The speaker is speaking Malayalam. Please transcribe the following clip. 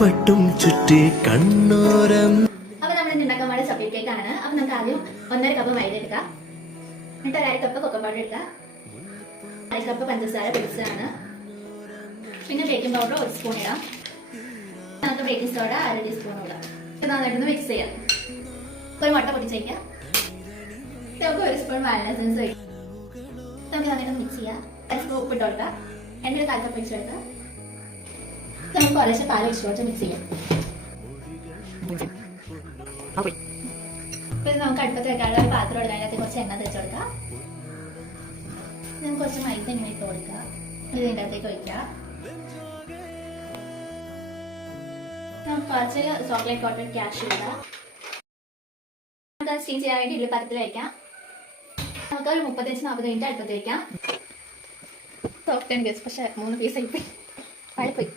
പട്ടും ചുറ്റി കണ്ണോരം. അപ്പൊ നമ്മൾ ഉണ്ടാക്കാൻ വേണ്ടി ചോക്ലേറ്റ് കേക്ക് ആണ്. അപ്പൊ നമുക്ക് ആദ്യം 1.5 കപ്പ് മൈദ എടുക്കാം, എന്നിട്ട് 1/2 കപ്പ് കൊക്കോ പൗഡർ എടുക്കാം, 1 കപ്പ് പഞ്ചസാര പൊടിച്ചതാണ്, പിന്നെ ബേക്കിംഗ് പൗഡർ 1 സ്പൂൺ ഇടാം, നമുക്ക് ബേക്കിംഗ് സോഡ 1/2 ടീസ്പൂൺ ഇടാം. ഇത് നന്നായിട്ടൊന്ന് മിക്സ് ചെയ്യാം. ഒരു മുട്ട പൊടിച്ചേക്കാം, നമുക്ക് 1 സ്പൂൺ വാനില എസൻസ് വയ്ക്കാം. നമുക്ക് നന്നായിട്ട് മിക്സ് ചെയ്യാം. 1 സ്പൂൺ ഉപ്പിട്ട് കൊടുക്കാം, എണ്ണ 1/4 കപ്പ് ഒഴിച്ചെടുക്കാം. നമുക്ക് കുറേശ്ശെ പാൽ ഒഴിച്ചു കൊടുത്ത് മിക്സ് ചെയ്യാം. നമുക്ക് അടുപ്പത്ത് വെക്കാനുള്ള ഒരു പാത്രം എടുക്കാം, അതിനകത്ത് കുറച്ച് എണ്ണ തേച്ച് കൊടുക്കാം. നമുക്ക് കുറച്ച് മൈദ ഇങ്ങനെ ഇട്ട് കൊടുക്കാം, ഇതിൻ്റെ അകത്തേക്ക് ഒഴിക്കാം. നമുക്ക് കുറച്ച് ചോക്ലേറ്റ് കോട്ടഡ് കാഷ്യൂ ഇടാം. നമുക്ക് സ്റ്റീം ചെയ്യാൻ വേണ്ടി ഉള്ളി പാത്രത്തിൽ വയ്ക്കാം. നമുക്ക് ഒരു 35-40 മിനിറ്റ് അടുപ്പത്ത് വയ്ക്കാം. സോഫ്റ്റ് ആൻഡ് ഗസ്, പക്ഷേ 3 പീസ് ആയിപ്പോയി. പഴപ്പോയി.